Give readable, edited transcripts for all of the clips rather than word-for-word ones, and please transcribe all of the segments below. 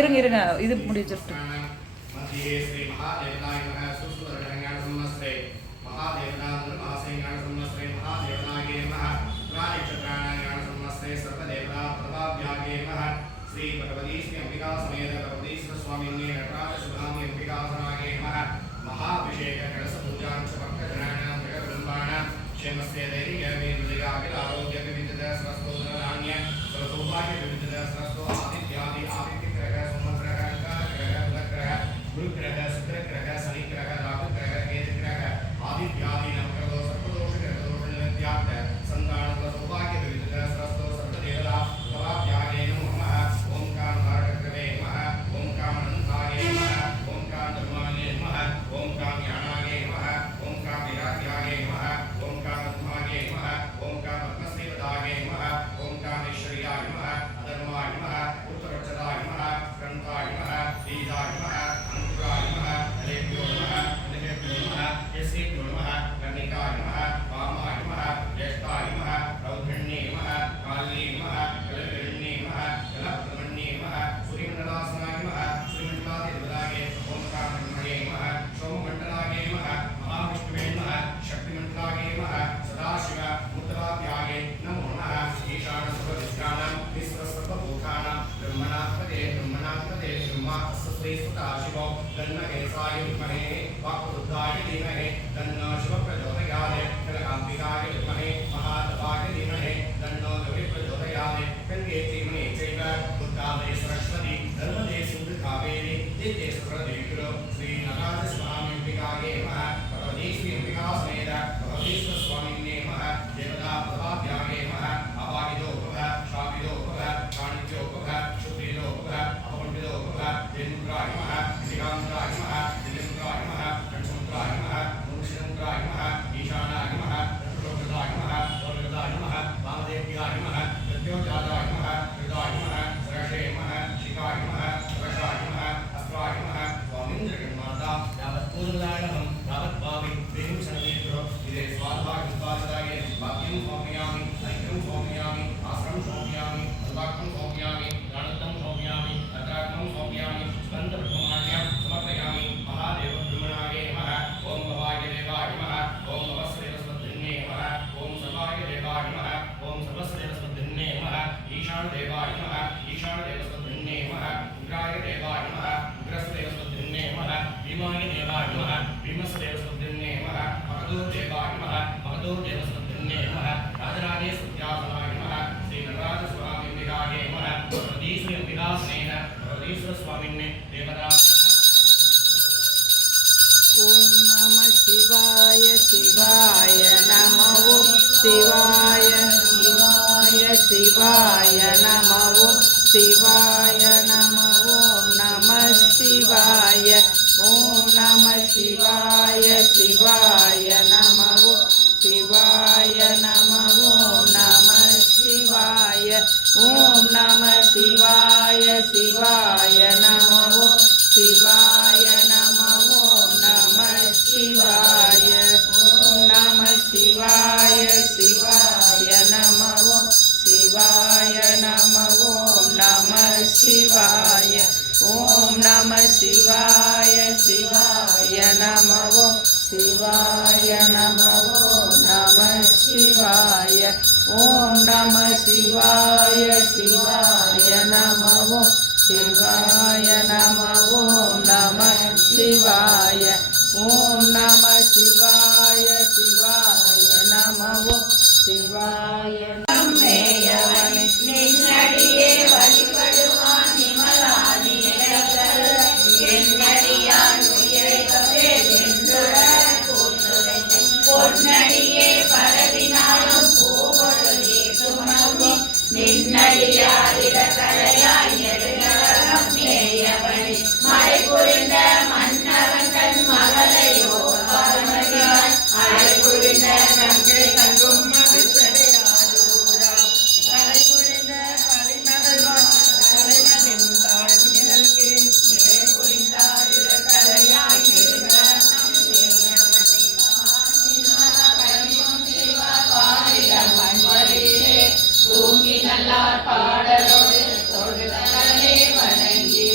இருங்க இருங்க இது முடிச்சிட்டு श्री भगवती श्री अंबिका समेत भगवतीश्वर स्वामी नटराज सुधामी अंबिकासनागे नमः महाभिषेक कलश पूजा भक्त जनानां जगद्ब्रह्माणां क्षेमस्य धैर्य विद्या अखिल आरोग्य विविधत सरस्वती नान्य सर्वसौभाग्य विविधत सरस्वती आदित्यादि आदित्य ग्रह संवत्सर ग्रह बुध ग्रह गुरु ग्रह शुक्र ग्रह शनि ग्रह राहु ग्रह केतु ग्रह आदित्यादि नवग्रह सर्वदोष ग्रह दोष नित्यात् संतान सौभाग्य विविधत सरस्वती सर्वदेवता तवाभ्यागे नमः தூங்கி நல்லார் பாடலோடு தொழுதலே வணங்கி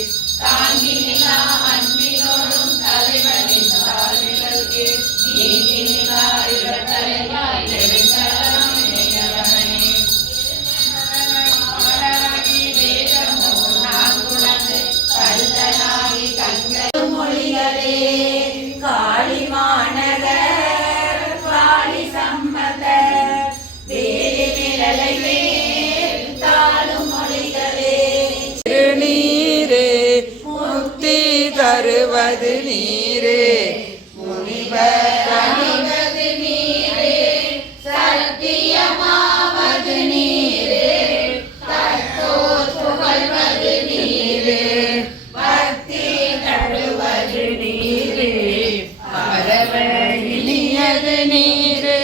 அணிவது நீரே முனிவர் அணிவது நீரே சத்தியமாவது நீரே தத்தோர் புகழ்வது நீரே பக்தி தழுவது நீரே பரவ இனியது நீரே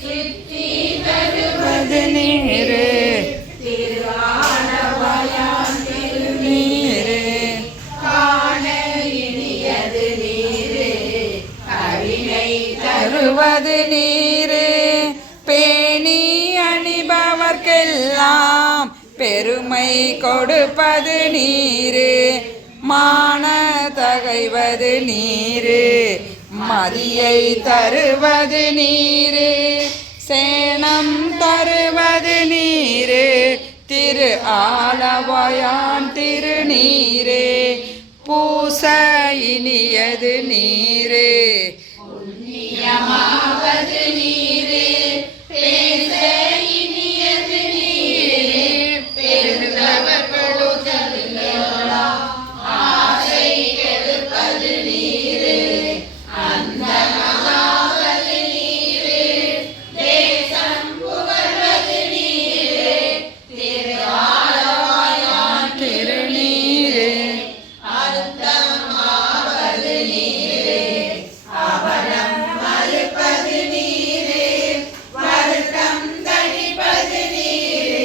சித்தி தருவது நீரே திருவானவயான் திருநீரே காண இனியது நீரே கவினை தருவது நீரே பேணி அணிபவர்க்கெல்லாம் பெருமை கொடுப்பது நீரே மான தகைவது நீரே மதியை தருவது நீரே சேனம் தருவது நீரே திரு ஆலவாயான் திருநீரே பூச இனியது நீரே புண்ணியமாவது நீரே பேச இனியது நீரே பெருந்தவர்களுக்கெல்லாம் ஆசை கெடுப்பது நீரே அந்தமாவது நீரே தேசம் புகழ்வது நீரே திரு ஆலவாயான் திருநீரே அர்த்தமாவது நீரே அவலம் மறுப்பது நீரே வருத்தம் தணிப்பது நீரே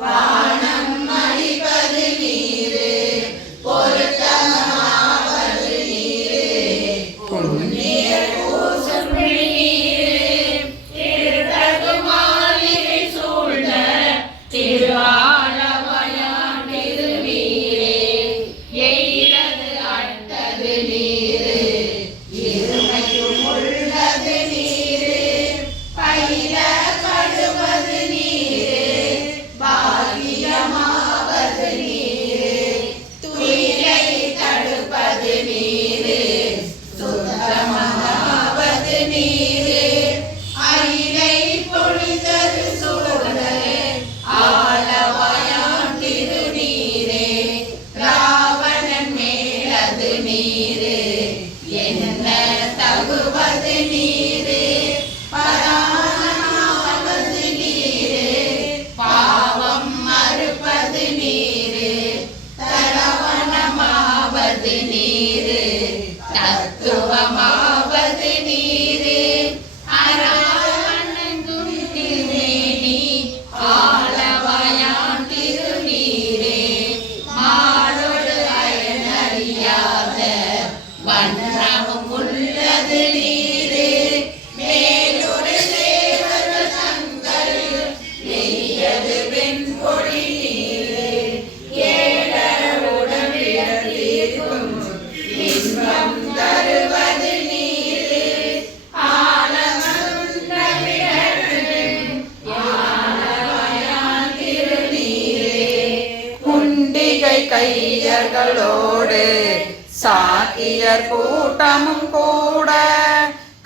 வானம் அளிப்பது நீரே பொருத்தமாவது நீரே புண்ணிய பூசும் நீரே திருத்தகுமாலிகை சூழ்ந்த திரு ஆலவாயான் திருநீரே எயிலது அட்டது நீரே இருமையும் உள்ளது நீரே பயில படுவது நீரே பாகியமாவது நீரே துயிலை தடுப்பது நீரே சுத்தமாவது நீரே அயிலை பொழிந்தது சூழலே ஆலவாயான் திருநீரே ராவணன் மேலது நீரே என்ன தகுவது நீரே பராணமாவது நீரே பாவம் மறுப்பது நீரே தரவணமாவது நீரே தத்துவமாவது நீரே அராவணங்கும் திருநேனி ஆலவாயான் திருநீரே மாலோடு அயனறியாத வண்ணமும் உள்ளது நீரே மேலொரு தேவர்கள் தங்கள் நெய்யது வெண்பொழி நீரே ஏழவுடன் தீர்க்கும் இன்பம் தருவது நீரே ஆலமருண்ட ஆலவாயான் திருநீரே குண்டிகை கையர்களோடு சாக்கியர் கூட்டமும் கூட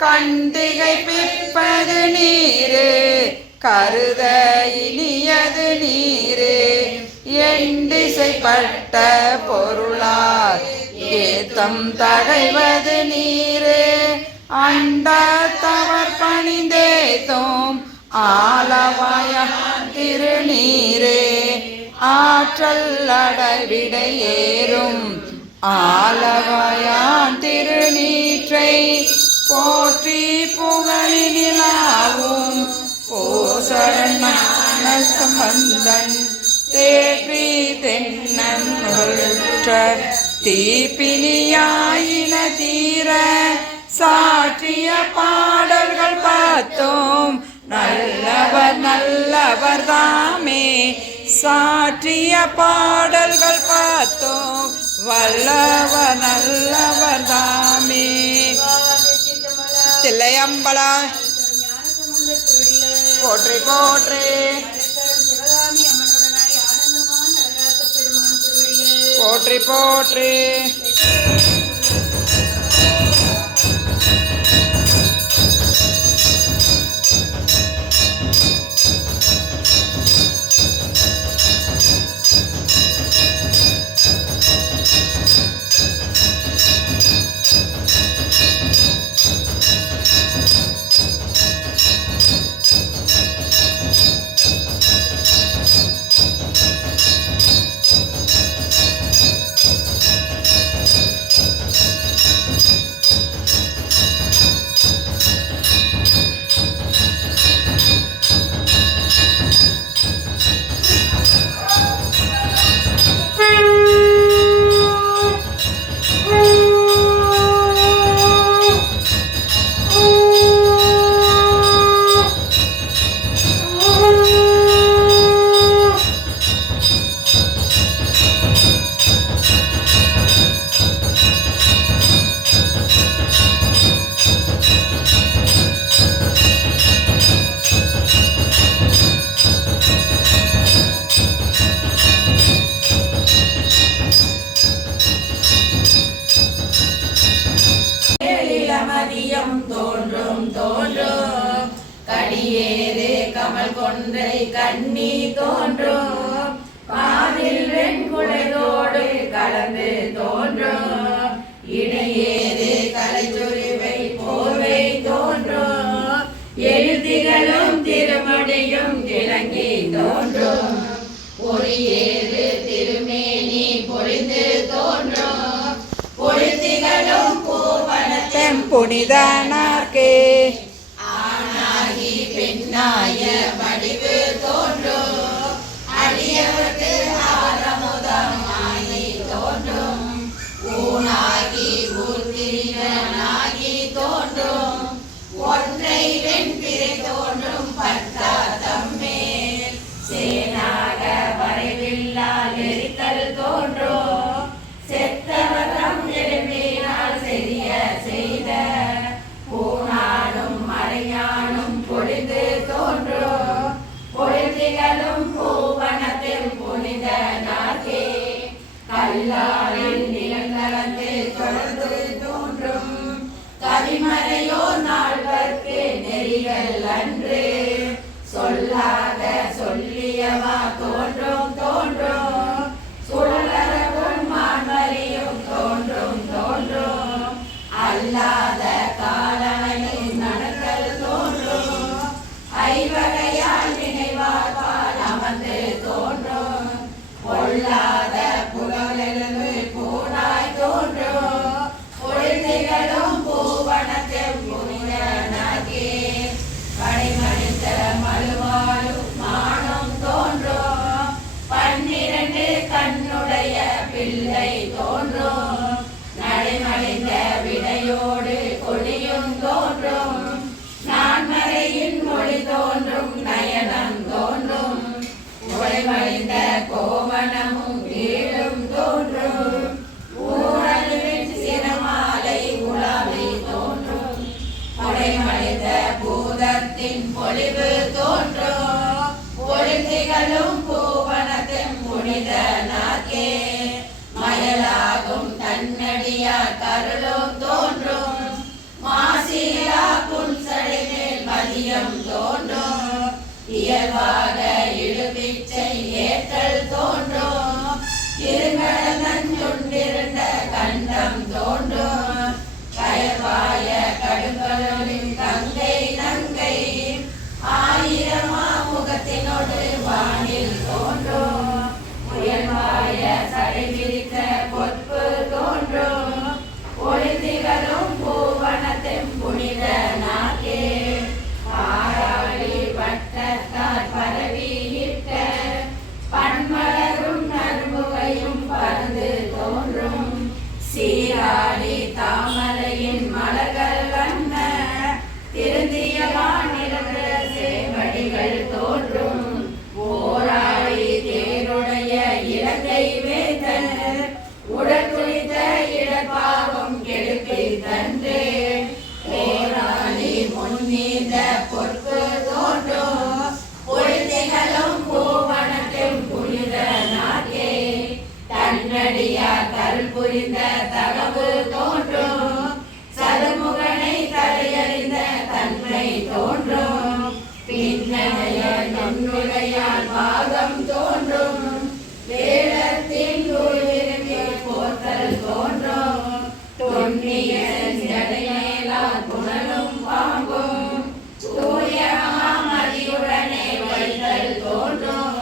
கண்டிகை பிற்பது நீரே கருத இனியது நீரே எண்டிசைப்பட்ட பொருளார் ஏத்தம் தகைவது நீரே அண்ட தவர் பணிந்தேத்தோம் ஆலவாயான் திருநீரே ஆற்றல் அடைவிடை ஏறும் ஆலவாயான் திருநீற்றை போற்றி புகழினிலாவும் போசரண சம்பந்தன் தேற்றி தென்னன்றுற்ற தீப்பினியாயின தீர சாற்றிய பாடல்கள் பார்த்தோம் நல்லவர் நல்லவர் தாமே சாற்றிய பாடல்கள் பார்த்தோம் வல்லவர் நல்லவர் தாமே தில்லையம்பலா போற்றி போற்றி போற்றி போற்றி தோன்றும் காதில் வெண்குழைதோடு கலந்து தோன்றும் இடையேறு கலைச்சுரிவை போர்வை தோன்றும் எழுதிகளும் திருமணியும் விளங்கி தோன்றும் பொறியேறு திருமேனி பொழிந்து தோன்றும் பொழுதிகளும் பூவனத்தெம் புனிதனார்க்கே ஆனாகி பெண்ணாய வடிவு தோன்றும் அடியவர்க்கு ஆரமுதமாகி தோன்றும் ஊனாகி ஊர்திரிவனாகி தோன்றும் ஒன்றை வெண்பிறை தோன்றும் பத்தா தம்மேல் சேனாக வரைவில்லால் எரித்தல் தோன்றும் செத்தவரம் எழுப்பினால் செறிய செய்த பூனாடும் மறையானும் பொழிந்து தோன்றும் பொழுதிகளும் பூவனத்தில் புனிதனார்க்கே கல்லாரில் நிலங்கலந்து தொடர்ந்து தோன்றும் கவிமறையோ நால்வர்க்கு நெறிகள் அன்று சொல்லாத சொல்லியவா தோன்றும் தோன்றும் சுழலவும் மான்மறியும் தோன்றும் தோன்றும் அல்லாத காலனையும் நடத்தல் தோன்றும் ஐவகையால் நினைவால் அமர்ந்து தோன்றும் பொல்லாத புலவெழுந்து பூனாய் தோன்றும் பொழுதிகளும் பூவனத்தில் புனிதனாகே கடைமணித்த மழுவாலும் மானம் தோன்றும் 12 கண்ணுடைய பிள்ளை தோன்றும் நடைமடைந்த விடையோடு கொடியும் தோன்றும் நான்மறையின் மொழி தோன்றும் நயனம் தோன்றும் உடைமடைந்த கோவணமும் வீடும் தோன்றும் ஊரலின் சிரமாலை உலாவி தோன்றும் உடைமடைந்த பூதத்தின் பொலிவு தோன்றும் பொழுதிகளும் பூவனத்தின் புனிதனார்க்கே மயலாகும் தன்னடியார் கருளும் தோன்றும் மாசிலா புன்சடை மேல் மதியம் தோன்றும் இயல்பாக இழுபிச்சை ஏற்றல் தோன்றும் இருங்கடந்துண்டிருந்த கண்டம் தோன்றும் கயவாய கடுங்கடலின் தங்கை நங்கை ஆயிரமா முகத்தினோடு வானில் தோன்றும் உயர்வாய சடை விரித்த பொற்பு தோன்றும் பொழுதிகளும் பூவனத்தின் புனிதனாகே பாராளி வட்டத்தார் பரவியிட்ட பன்மலரும் நறுமுகையும் பறந்து தோன்றும் சீராளி தாமரையின் மலர்கள் அன்ன திருந்தியவானிருந்த சேவடிகள் தோன்றும் போராளி தேருடைய இலங்கை வேந்தர் உடல் குறித்த இடப்பாவம் கெடுப்பி தன்று போராளி முன்னீந்த பொற்பு தோன்றும் பொழுதிகளும் பூவனத்தின் புனிதனார்க்கே தன்னடியார் கருள் புரிந்த தகவு தோன்றும் சதுமுகனை தலையறிந்த தன்மை தோன்றும் பின்னைய நுண்ணுடையால் பாகம் தோன்றும் வேடத்தின் விரும்பி போத்தல் தோன்றும் தொன்னிய ஜடைமேலால் புனலும் பாம்பும் தூய மாமதியுடனே வைத்தல் தோன்றும்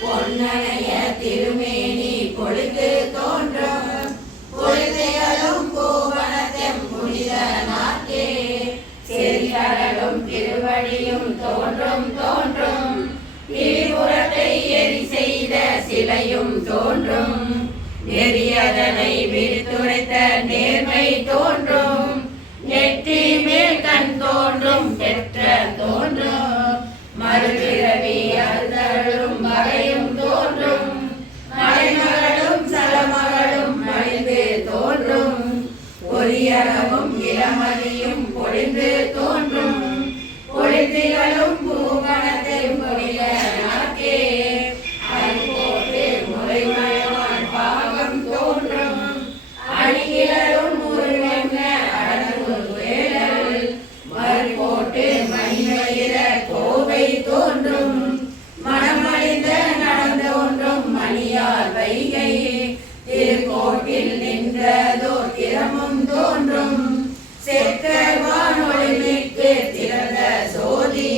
பொன்னனைய திருமேனி பொழுது தோன்றும் பொழுதிகளும் பூவனத்தின் புனிதனார்க்கே செறிகடலும் திருவடியும் தோன்றும் தோன்றும் நீர்புறத்தை எரி செய்த சிலையும் தோன்றும் நெறியதனை விரித்துரைத்த நேர்மை தோன்றும் நெற்றி மேல் கண் தோன்றும் பெற்ற தோன்றும் மறுபிறவி அறுதலும் வகையும் தோன்றும் மலைமகளும் சலமகளும் மலிந்து தோன்றும் பொரியளவும் இளமதியும் பொழிந்து தோன்றும் பொழுதிகளும் பூவனத்தின் புனிதனார்க்கே அன்போடு முறைமயவான் பாகம் தோன்றும் அணிகிலரும் முருகன் பணியார் வைகை திருக்கோட்டில் நின்றதோர் திறமும் தோன்றும் செக்கர் வானொலிமிக்கு திறந்த சோதி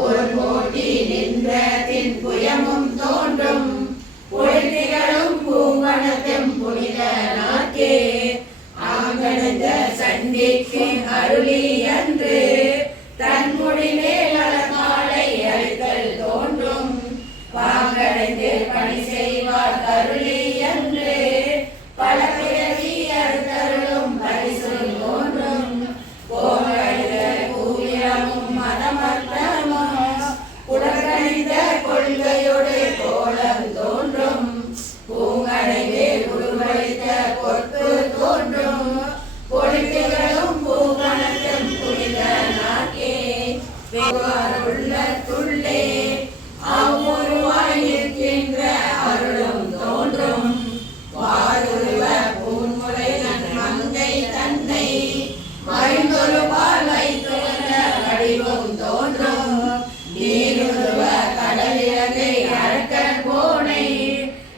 ஒரு கோட்டி நின்ற தின் புயமும் தோன்றும் பொழித்திகளும் பூவனத்தும் புனித நாக்கே ஆங்கணந்த சண்டிக்கு அருளி அன்று தன்முடி மேலமாலை அழித்தல் தோன்றும் வாங்கடைந்து பணி செய்வார் அருளி அன்று பல பிறவி அருளும் பரிசும் தோன்றும் கோகழித கூவிரமும் மனமர்த்தமும் உடற்கணித கொள்கையோடு கோலம் தோன்றும் பூங்கடைவே உருவழித்த பொற்பு தோன்றும் பொழிப்புகளும் பூவனத்தும் புனித நாக்கே உள்ளத்துள்ளே அவ்வுருவாயிருக்கின்ற அருளும் தோன்றும் வாருருவ பூன்முலை மங்கை தன்னை மறைந்தொருவால் வைத்துள்ள வடிவம் தோன்றும் நீருருவ கடலிலகை அரக்கன் போனை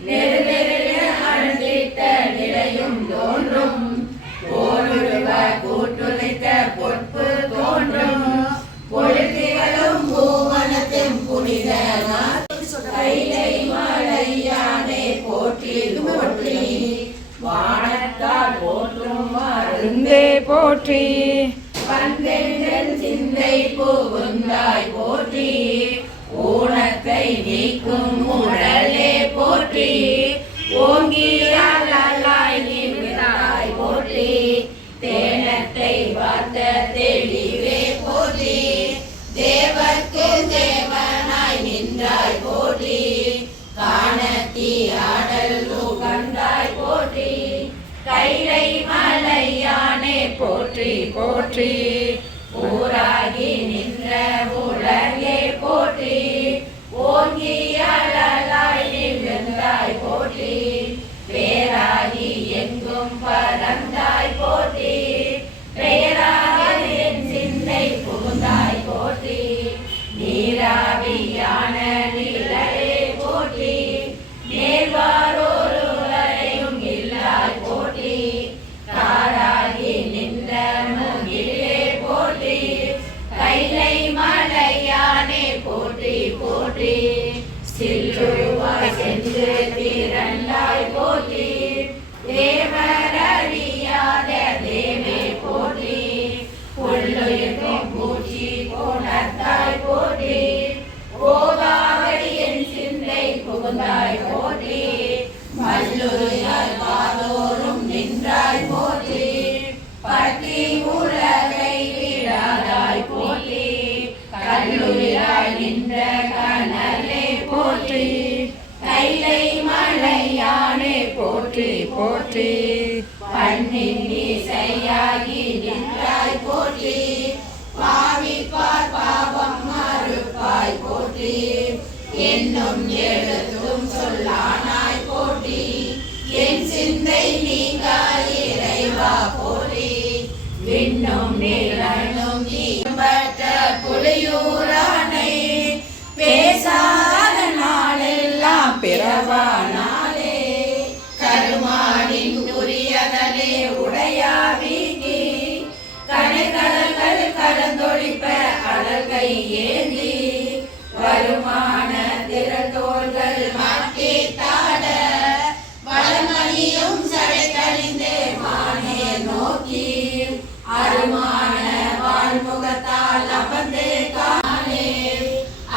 நெருநெருக அழுந்திட்ட நிலையும் தோன்றும் போருருவ கூட்டுரைத்த பொற்பு தோன்றும் பொழுத்திகளும் பூவனத்தின் புனித கைலை மலையானே போற்றி போற்றி வானத்தால் போற்றும் மருந்தே போற்றி வந்தெங்கள் சிந்தை புகுந்தாய் போற்றி ஊனத்தை நீக்கும் உடலே போற்றி ஓங்கியாலாய் நின்றாய் போற்றி தேனத்தை வார்த்த தெளிவே போற்றி தேவர்க்கு தேவனாய் நின்றாய் போற்றி காணத்தி ஆடல் கண்டாய் போற்றி கைலை மலையானே போற்றி போற்றி ஊராகி நின்ற உலகே போற்றி ஓங்கியாலாய் நின்றாய் போற்றி பேராகி எங்கும் பறந்தாய் போற்றி பெயராக என் சிந்தை புகுந்தாய் போற்றி நீராவியான நிழலே போற்றி நேர்வாரோருவரையும் இல்லாய் போற்றி காராகி நின்ற முகிலே போற்றி கைலை மலையானே போற்றி போற்றி சில்லுருவாய் சென்று திரண்டாய் போற்றி தேவரறியாத தேவே போற்றி புல்லுயிர்க்கும் பூச்சி போனத்தாய் போற்றி கோதாவரி என் சிந்தை புகுந்தாய் போற்றி மல்லுயாய் பாதோறும் நின்றாய் போற்றி பற்றி உலகை விடாதாய் போற்றி கல்லுயிராய் நின்ற கனலே போற்றி கைலை மலையானே போற்றி போற்றி பண்ணின் இசையாகி நின்றாய் போற்றி பாவிப்பார் பாவம் மறுப்பாய் போற்றி என்னும் எழுத்தும் சொல்லானாய் போற்றி என் சிந்தை நீங்காய் இறைவா போற்றி விண்ணும் நிலனும் நீம்பற்ற புலியூரானை பேசாத நாளெல்லாம் பிறவானாலே கருமாடின் துரியதலே உடையாவிக்கு கடைகடல்கள் கடந்தொழிப்ப அழகை ஏந்தி வருமான திரட்டோர்கள் மாட்டி தாட வளமணியும் சடை கழிந்தே மானே நோக்கி அருமான வாழ்முகத்தால் அமர்ந்தே காணே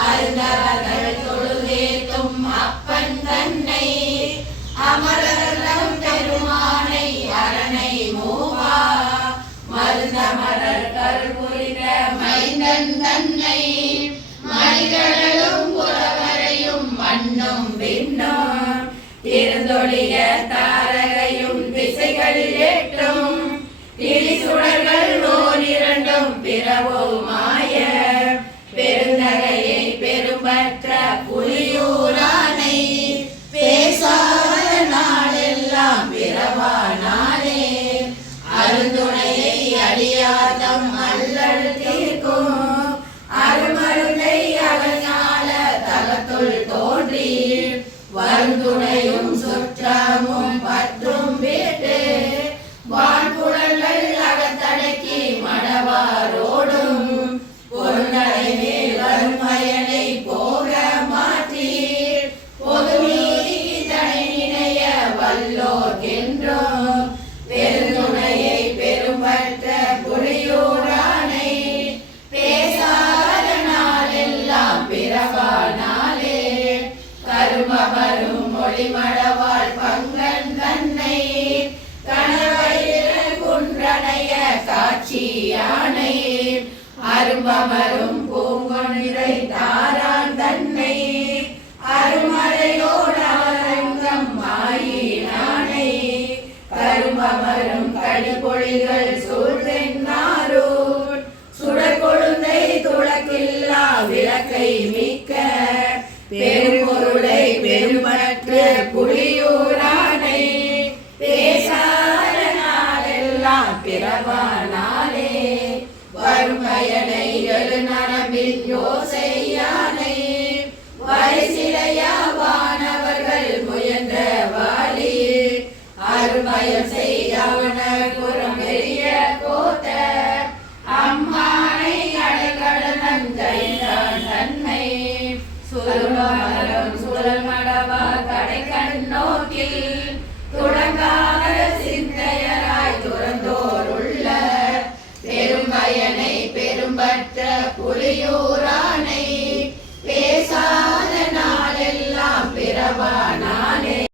அருந்தவர்கள் தொழுதேத்தும் அப்பன் தன்னை அமரர்களும் பெருமானை அரணை மூவா மருந்தமரர் கருபுரித மைந்தன் தன்னை மணிகடலும் புறவரையும் மண்ணும் விண்ணும் இருந்தொழிய தாரகையும் திசைகள் ஏற்றும் திரிசுடர்கள் ஓரிரண்டும் பிறவுமாய பெருந்தகையை பெரும்பற்ற புலியூரானை பேசாத நாளெல்லாம் பிறவானாலே அருந்துணையை அடியாதம் அல்லல் தீர்க்கும் அருமருந்தை அகஞால தலத்துள் தோன்றி வருந்துணையும் சுற்றமும் பற்றும் விட்டு வான்புலங்கள் அகத்தடக்கி மடவாரோடும் பொருளை மேல் வரும் பயனை போக மாற்றி பொதுநீதி தனை நினைய வல்லோர்கென்றும் பெருந்துணையை பெரும்பற்ற புலியூரானை பேசாத நாளெல்லாம் பிறவானாலே கருமவரும் மொழிமடவாள் பங்கன் தன்னை கணவயிறு குன்றனைய காட்சியானை அரும்பமரும் பூங்கொன்றை தாரான் தன்னை அருமறையோடாரங்கம் மாயினானை கரும்பமரும் கடிபொழிகள் சூழ்ந்தென்னாரூர் சுடற்கொழுந்தை துளக்கில்லா விளக்கை மிக்க பெரும்பொருளை பெருமற்ற புலியூரானை பேசாத நாளெல்லாம் பிறவானாலே வரும் பயனை எழுநரம்பில் யோசையானை வரிசிலையாவானவர்கள் முயன்ற வாலி அருமயம் செய்தவன குரம் பெரிய கோத்த அம்மானை அடைகடனன் கைதான் தன்னை சுருமரம் சுழல் மடவா கடை கண்ணோக்கில் துடங்காத சிந்தையராய் துறந்தோருள்ள பெரும்பயனை பெரும்பற்ற புலியூரானை பேசாத நாளெல்லாம் பிறவான